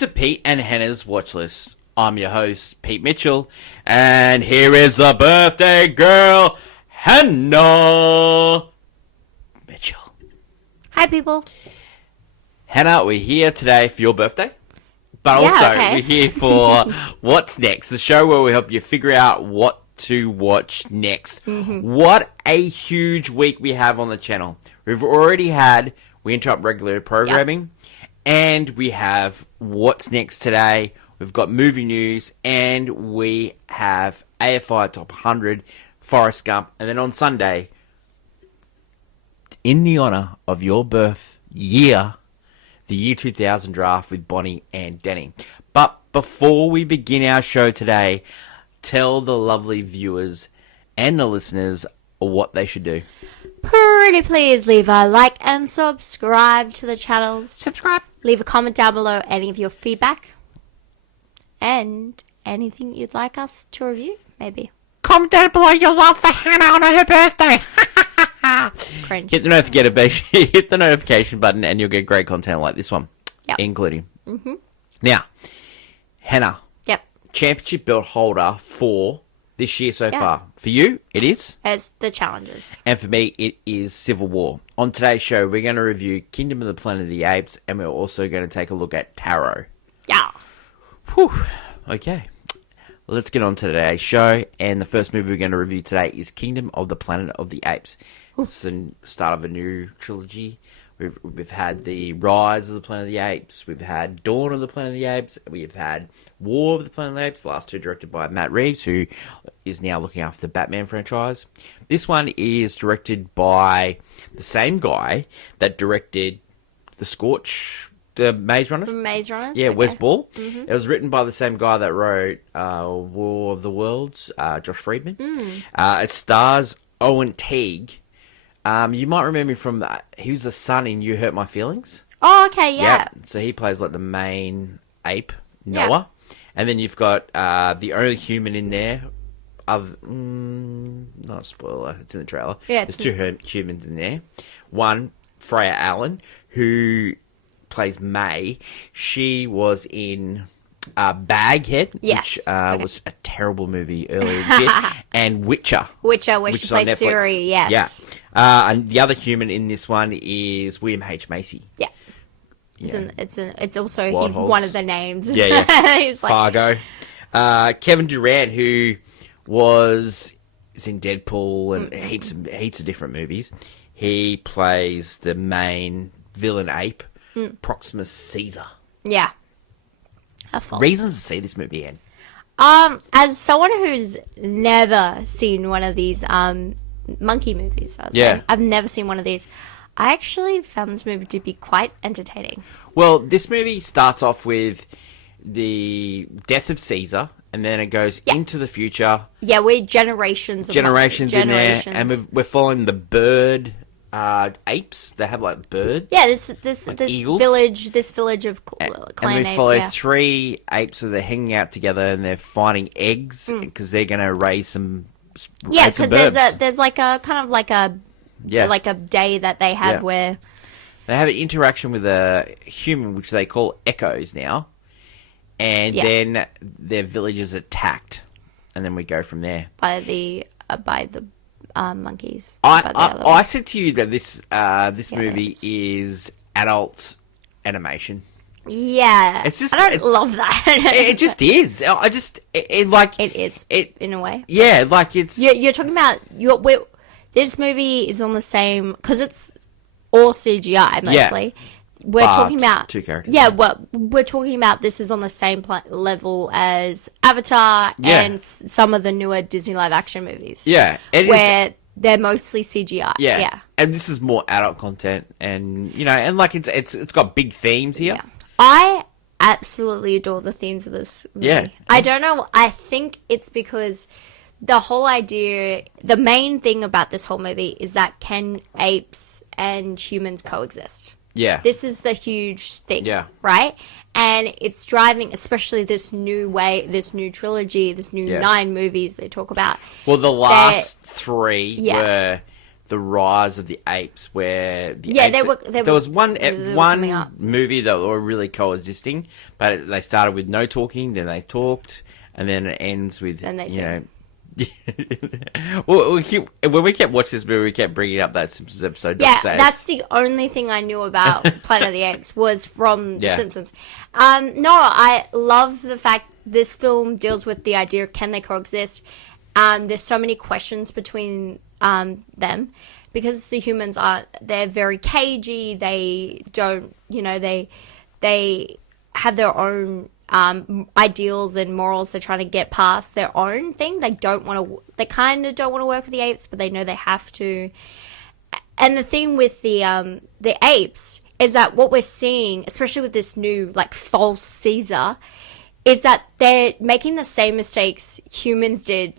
to Pete and Hannah's Watch List. I'm your host, Pete Mitchell, and here is the birthday girl, Hannah Mitchell. Hi, people. Hannah, we're here today for your birthday, but we're here for What's Next, the show where we help you figure out what to watch next. What a huge week we have on the channel. We've already had We Interrupt Regular Programming, and we have What's Next today. We've got movie news, and we have AFI Top 100, Forrest Gump, and then on Sunday, in the honour of your birth year, the year 2000 draft with Bonnie and Danny. But before we begin our show today, tell the lovely viewers and the listeners what they should do. Pretty please leave a like and subscribe to the channels. Subscribe. Leave a comment down below any of your feedback. And anything you'd like us to review, maybe. Comment down below your love for Hannah on her birthday. Cringe. Hit the notification button and you'll get great content like this one. Including. Now, Hannah. Yep. Championship belt holder for this year so far. For you, it is? It's the challenges. And for me, it is Civil War. On today's show, we're going to review Kingdom of the Planet of the Apes, and we're also going to take a look at Tarot. Yeah. Whew. Okay. Let's get on to today's show, and the first movie we're going to review today is Kingdom of the Planet of the Apes. It's the start of a new trilogy. We've had the Rise of the Planet of the Apes, we've had Dawn of the Planet of the Apes, we've had War of the Planet of the Apes, the last two directed by Matt Reeves, who is now looking after the Batman franchise. This one is directed by the same guy that directed The Scorch, the Maze Runner. Maze Runners? Yeah, okay. Wes Ball. It was written by the same guy that wrote War of the Worlds, Josh Friedman. It stars Owen Teague. You might remember him from, he was the son in You Hurt My Feelings. Oh, okay, yeah. So he plays like the main ape, Noah. And then you've got the only human in there, not a spoiler, it's in the trailer. Yeah, there's two humans in there. One, Freya Allen, who plays May. She was in Baghead, which was a terrible movie earlier this year, and Witcher, where she plays Siri, yes. Yeah. And the other human in this one is William H. Macy. Yeah. It's also, Wild he's Hogs. one of the names. Yeah. He's like, Fargo. Kevin Durant, who is in Deadpool and heaps of different movies. He plays the main villain ape, Proximus Caesar. Yeah. Reasons to see this movie, Anne? As someone who's never seen one of these monkey movies, I've never seen one of these. I actually found this movie to be quite entertaining. Well, this movie starts off with the death of Caesar, and then it goes into the future. Yeah, we're generations in there, and we're following the bird apes. They have like birds. Yeah, this village of clan apes. And we follow three apes who are hanging out together, and they're finding eggs because they're going to raise some. Yeah, because there's like a kind of like a day that they have where they have an interaction with a human, which they call echoes now, and then their village is attacked, and then we go from there by the monkeys. I said to you that this movie is adult animation. Yeah, it's just I don't love that. It just is. It is. In a way. Yeah, like it's. You're talking about this movie is on the same because it's all CGI mostly. We're talking about two characters. Yeah, we're talking about this is on the same level as Avatar and some of the newer Disney live action movies. Yeah, where they're mostly CGI. Yeah, and this is more adult content, and and like it's got big themes here. Yeah. I absolutely adore the themes of this movie. Yeah. I don't know. I think it's because the whole idea, the main thing about this whole movie is that can apes and humans coexist? Yeah. This is the huge thing. Yeah. Right? And it's driving, especially this new trilogy, this new 9 movies they talk about. Well, the last 3 were the Rise of the Apes, where there was one coming up. movie that were really coexisting, but they started with no talking, then they talked, and then it ends with well, when we kept watching this movie, we kept bringing up that Simpsons episode. Yeah, that's the only thing I knew about Planet of the Apes was from The Simpsons. No, I love the fact this film deals with the idea of can they coexist. There's so many questions between them because the humans they're very cagey. They don't, they have their own ideals and morals. They're trying to get past their own thing. They kind of don't want to work with the apes, but they know they have to. And the thing with the apes is that what we're seeing, especially with this new false Caesar, is that they're making the same mistakes humans did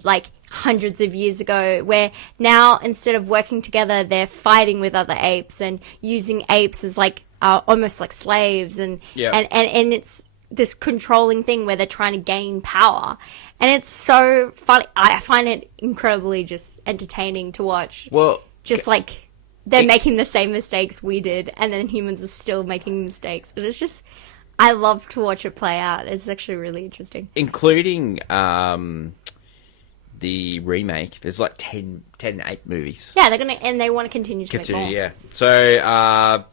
hundreds of years ago, where now instead of working together, they're fighting with other apes and using apes as almost like slaves, and it's this controlling thing where they're trying to gain power. And it's so funny. I find it incredibly just entertaining to watch. Well, just they're making the same mistakes we did, and then humans are still making mistakes. And it's just, I love to watch it play out. It's actually really interesting. Including the remake, there's 10 ape movies. Yeah, they want to continue to make more. Yeah. So,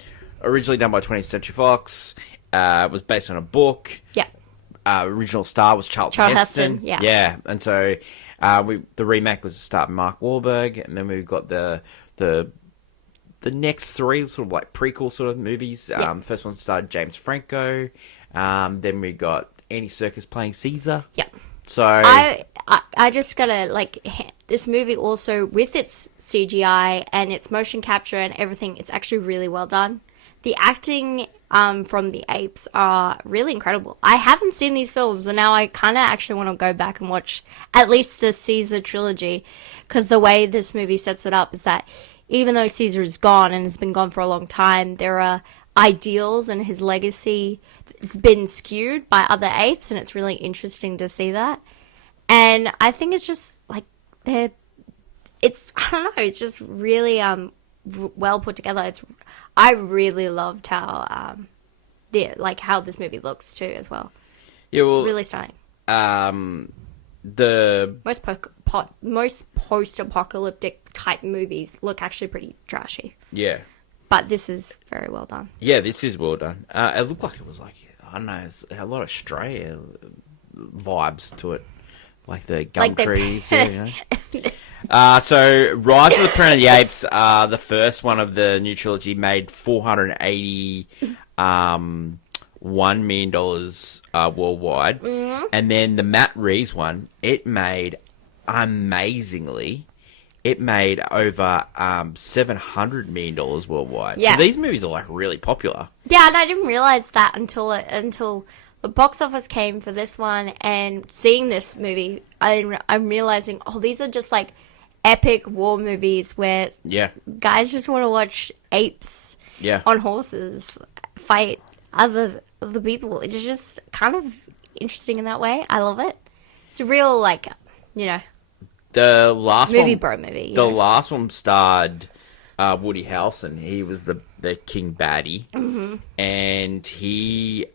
originally done by 20th Century Fox. It was based on a book. Yeah. Original star was Charlton Heston. Yeah. Yeah. And so the remake was starring Mark Wahlberg, and then we've got the next three sort of prequel sort of movies. First one starred James Franco. Then we got Andy Serkis playing Caesar. Yeah. So I just gotta this movie also with its CGI and its motion capture and everything. It's actually really well done. The acting from the apes are really incredible. I haven't seen these films, and now I kind of actually want to go back and watch at least the Caesar trilogy, because the way this movie sets it up is that even though Caesar is gone and has been gone for a long time, there are ideals and his legacy has been skewed by other apes, and it's really interesting to see that. And I think it's just I don't know, it's just really well put together. I really loved how how this movie looks too as well. Yeah, well, really stunning. The most post-apocalyptic type movies look actually pretty trashy. Yeah, but this is very well done. Yeah, this is well done. It looked like it was I don't know, a lot of Australia vibes to it, like the gum trees. So Rise of the Planet of the Apes, the first one of the new trilogy, made $481 million worldwide. Mm-hmm. And then the Matt Reeves one, it made amazingly, it made over $700 million worldwide. Yeah. So these movies are really popular. Yeah, and I didn't realize that until the box office came for this one, and seeing this movie, I'm realizing, these are just epic war movies where guys just want to watch apes on horses fight other people. It's just kind of interesting in that way. I love it. It's a real the last movie one, bro movie. The last one starred Woody Harrelson. He was the king baddie, and he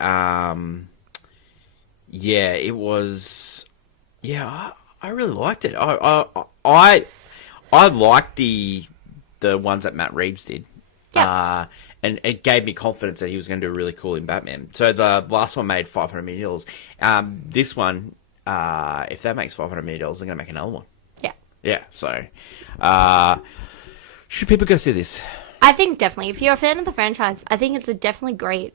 it was I really liked it. I liked the ones that Matt Reeves did. Yeah. And it gave me confidence that he was going to do really cool in Batman. So the last one made $500 million. This one, if that makes $500 million, they're going to make another one. Yeah. Yeah. So, should people go see this? I think definitely. If you're a fan of the franchise, I think it's a definitely great.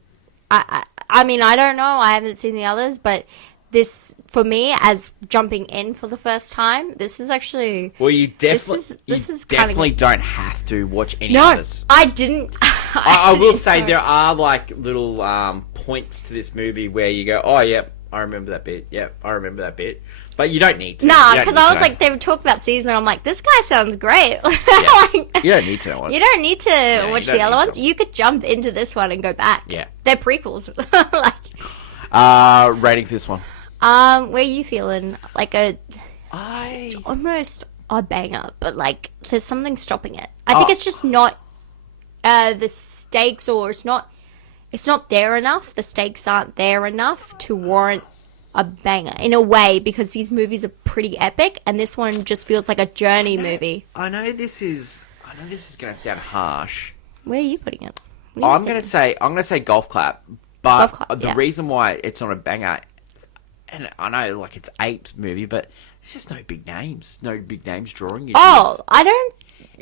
I mean, I don't know. I haven't seen the others, but this, for me, as jumping in for the first time, this is actually... Well, you definitely, this is definitely don't have to watch any others. I didn't. I will say there are little points to this movie where you go, oh, yep, I remember that bit. Yep, I remember that bit. But you don't need to. Nah, because I was they would talk about Caesar, and I'm like, this guy sounds great. Yeah. You don't need to know it. You don't need to watch the other ones. You could jump into this one and go back. Yeah. They're prequels. Rating for this one. Where are you feeling? It's almost a banger, but like there's something stopping it. I think it's just not the stakes, or it's not there enough. The stakes aren't there enough to warrant a banger in a way, because these movies are pretty epic, and this one just feels like a journey movie. I know this is going to sound harsh. Where are you putting it? I'm going to say Golf Clap, but Golf Clap, the reason why it's not a banger, and I know like it's Apes movie, but it's just no big names drawing you. Oh, I don't.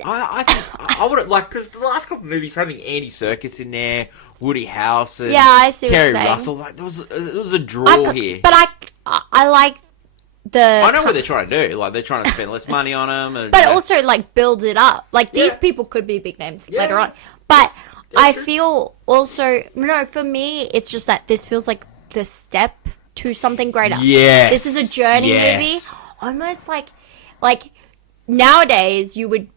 I think I would like, because the last couple of movies having Andy Serkis in there, Woody Harrelson, I see what Kerry you're saying. Russell, like there was a draw here. But I like the. I know what they're trying to do. Like they're trying to spend less money on them, and, but also like build it up. Like these people could be big names later on. But I feel also for me, it's just that this feels like the step to something greater. Yes, this is a journey movie, almost like nowadays you would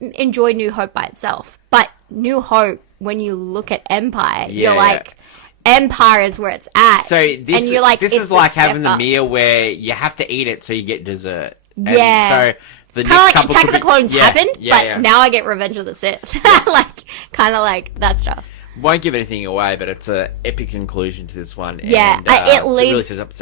enjoy New Hope by itself, but New Hope, when you look at Empire, you're like, Empire is where it's at. So this, and you're like, this is like having the meal where you have to eat it so you get dessert. Yeah. And so the kind of like couple Attack of the Clones happened, but now I get Revenge of the Sith. Like, kind of like that stuff. Won't give anything away, but it's an epic conclusion to this one. Yeah, and, it really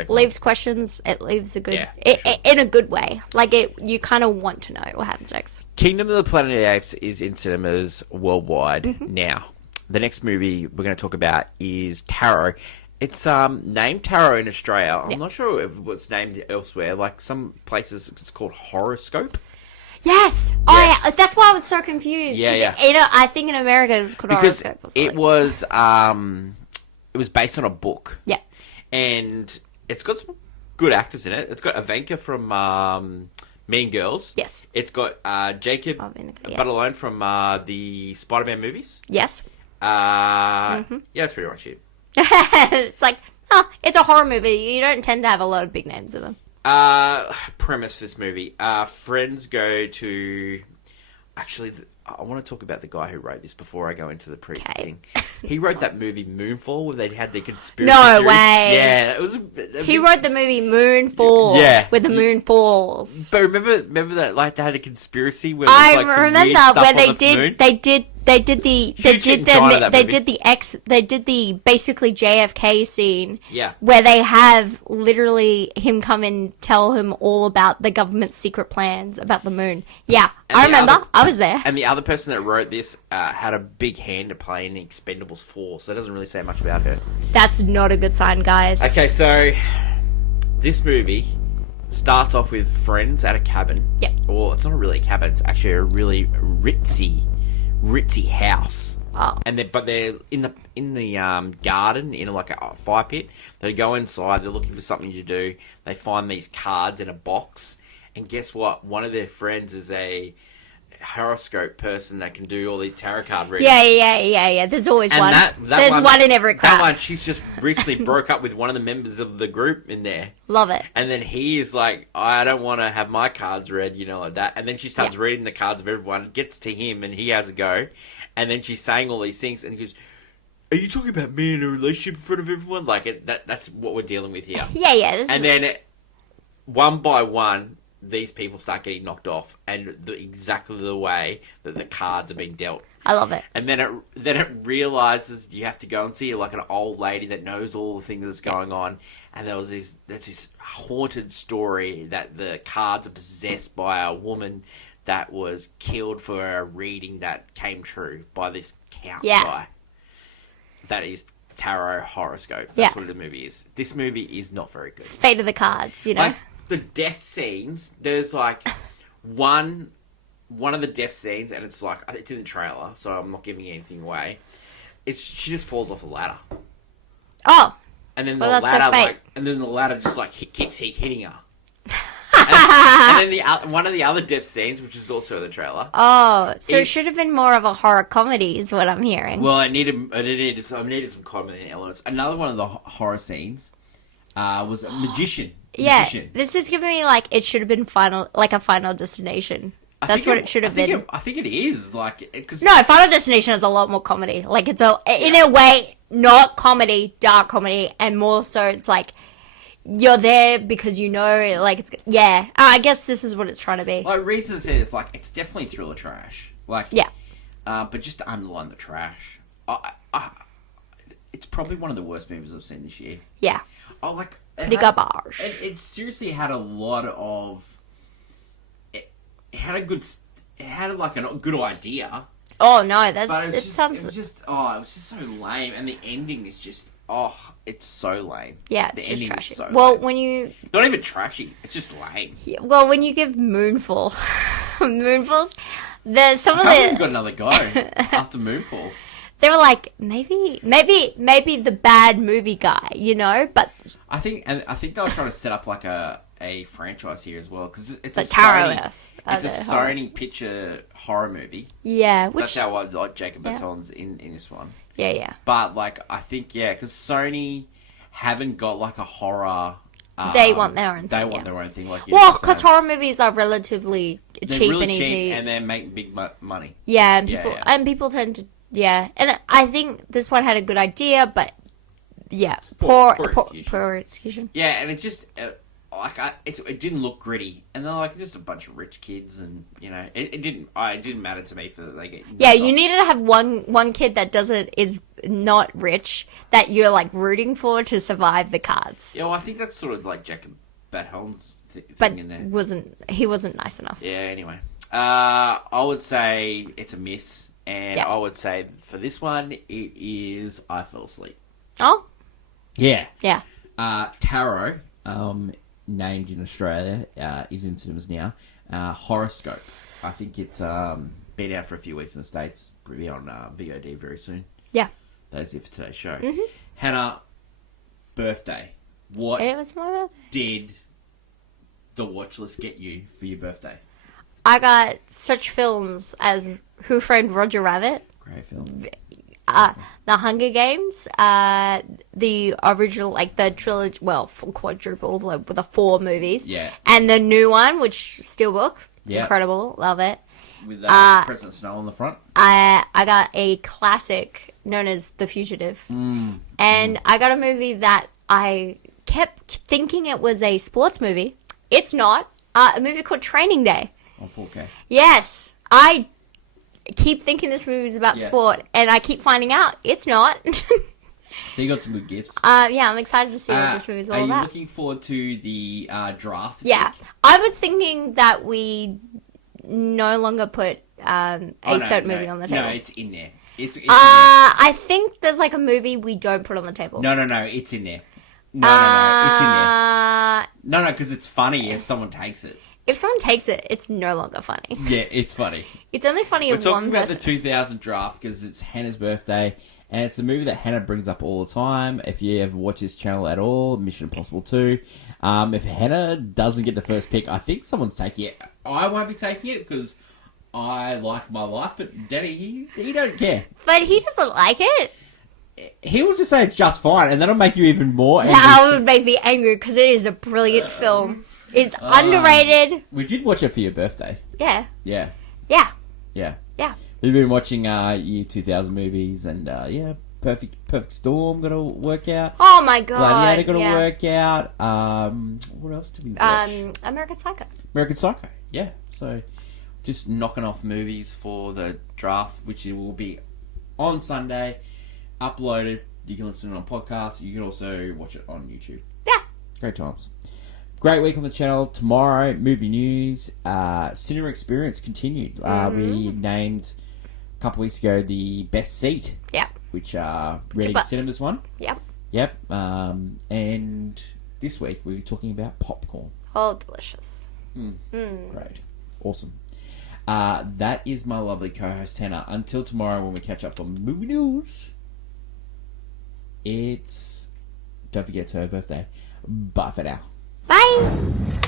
leaves questions. It leaves a good, sure. in a good way. Like you kind of want to know what happens next. Kingdom of the Planet of the Apes is in cinemas worldwide now. The next movie we're going to talk about is Taro. It's named Taro in Australia. I'm not sure if it's named elsewhere. Like some places, it's called Horoscope. Yes. That's why I was so confused. Yeah. I think in America it's called because Horoscope or something. it was based on a book. Yeah. And it's got some good actors in it. It's got Ivanka from Mean Girls. Yes. It's got Jacob Batalon from the Spider-Man movies. Yes. Yeah, that's pretty much it. It's like, it's a horror movie. You don't tend to have a lot of big names in them. Premise for this movie. Friends go to... Actually, I want to talk about the guy who wrote this before I go into the thing. He wrote that movie Moonfall where they had the conspiracy No theories. way. Yeah, it was... He wrote the movie Moonfall. Yeah. Where the moon falls. But remember that, like, they had a conspiracy where I there was, like, some remember weird stuff where on the moon? they did the basically JFK scene. Yeah. Where they have literally him come and tell him all about the government's secret plans about the moon. Yeah, And I remember. I was there. And the other person that wrote this had a big hand to play in Expendables 4, so it doesn't really say much about her. That's not a good sign, guys. Okay, so this movie starts off with friends at a cabin. Yep. Well, it's not really a cabin. It's actually a really ritzy house. Oh. And they're in the garden in like a fire pit. They go inside. They're looking for something to do. They find these cards in a box, and guess what? One of their friends is a horoscope person that can do all these tarot card readings. Yeah. There's always one. There's one in every crowd. That one, she's just recently broke up with one of the members of the group in there. Love it. And then he is like, I don't want to have my cards read, like that. And then she starts reading the cards of everyone. It gets to him, and he has a go. And then she's saying all these things, and he goes, "Are you talking about me in a relationship in front of everyone?" Like, that's what we're dealing with here. Yeah. And then, one by one, these people start getting knocked off, and exactly the way that the cards are being dealt. I love it. And then it realizes you have to go and see like an old lady that knows all the things that's going on. And there's this haunted story that the cards are possessed by a woman that was killed for a reading that came true by this count guy. That is Tarot Horoscope. That's what the movie is. This movie is not very good. Fate of the cards, Like, the death scenes, there's like one of the death scenes, and it's like, it's in the trailer, so I'm not giving anything away. She just falls off a ladder. Oh. And then the ladder just like keeps hitting her. and then one of the other death scenes, which is also in the trailer. Oh, so it should have been more of a horror comedy, is what I'm hearing. Well, I needed some comedy elements. Another one of the horror scenes was a magician. This is giving me like it should have been a Final Destination. That's what it should have been. I think it is No, Final Destination has a lot more comedy. Like in a way, not comedy, dark comedy, and more so it's like you're there because you know, like, it's, yeah. I guess this is what it's trying to be. Like Reason says, like, it's definitely thriller trash. Like, Yeah. But just to underline the trash, it's probably one of the worst movies I've seen this year. Yeah. Oh, like Pretty garbage. It seriously had a lot of. It had a good. It had like a good idea. Oh no, that But it sounds. it was just so lame, and the ending is just it's so lame. Yeah, the it's just ending is trashy. so Well, lame. when you Not even trashy, it's just lame. well when you give Moonfall Moonfalls, there's some of I haven't the got another go after Moonfall. they were like maybe the bad movie guy, you know, but I think they were trying to set up like a franchise here as well, because it's Like a Tarot-esque, Sony, it's a horrors. Sony picture horror movie. yeah, So which that's how I like Jacob Yeah. Berton's in this one. yeah. But like I think because Sony haven't got like a horror. They want their own They thing, want yeah. their own thing, like you Well, were because saying. horror movies are relatively They're cheap really and easy. and they make big money. Yeah, and Yeah, people yeah. and people tend to and I think this one had a good idea, but yeah, Poor poor execution. execution. Yeah, and it just it didn't look gritty, and they're like just a bunch of rich kids, and you know it didn't matter to me for they get Yeah, you needed to have one kid that is not rich that you're like rooting for to survive the cards, Yeah, well, I think that's sort of like Jacob Berton's but thing in there. he wasn't nice enough. Yeah. Anyway, I would say it's a miss, and Yeah. I would say for this one it is I Fell Asleep. Oh, Yeah. yeah, Tarot, named in Australia, is in cinemas now. Horoscope. I think it's been out for a few weeks in the States. Will be on VOD very soon. yeah. That is it for today's show. Hannah, birthday. What It was my birthday. did the watch list get you for your birthday? I got such films as Who Framed Roger Rabbit, Great film. The Hunger Games, the original, like the trilogy, well, quadruple, like, with the 4 movies. Yeah. And the new one, which Steelbook, Yeah. incredible, love it. With President Snow on the front. I got a classic known as The Fugitive. And I got a movie that I kept thinking it was a sports movie. It's not. A movie called Training Day. On 4K. Yes, I keep thinking this movie is about Yeah. sport, and I keep finding out it's not. So you got some good gifts. Yeah, I'm excited to see what this movie's all are you about. looking forward to the draft? this Yeah, week? I was thinking that we no longer put a Oh, no, certain no, movie on the table. No, it's in there. It's in there. I think there's like a movie we don't put on the table. No, it's in there. No, it's in there. Uh, No, because it's funny if someone takes it. if someone takes it, it's no longer funny. Yeah, it's funny. It's only funny We're if talking one about person. the 2000 draft because it's Hannah's birthday, and it's a movie that Hannah brings up all the time. If you ever watch this channel at all, Mission Impossible 2. If Hannah doesn't get the first pick, I think someone's taking it. I won't be taking it because I like my life, but Danny, he don't care. But he doesn't like it. He will just say it's just fine, and that'll make you even more angry. That would make me angry because it is a brilliant film. It's underrated. We did watch it for your birthday. Yeah, Yeah, yeah, yeah. yeah. We've been watching year 2000 movies, and yeah, Perfect Storm got to work out. Oh my god. Gladiator got to yeah. work out. What else did we watch? American Psycho. American Psycho. Yeah. So, just knocking off movies for the draft, which will be on Sunday, uploaded. You can listen to it on podcast. You can also watch it on YouTube. Yeah. Great times. Great week on the channel. Tomorrow, movie news. Cinema Experience continued. We named a couple weeks ago the best seat, Yeah. which Reading butts. Cinemas won. Yep. Yep. And this week we were talking about popcorn. Oh, delicious. Great. Awesome. That is my lovely co-host Hannah. Until tomorrow when we catch up for movie news, don't forget it's her birthday. Bye for now. Bye.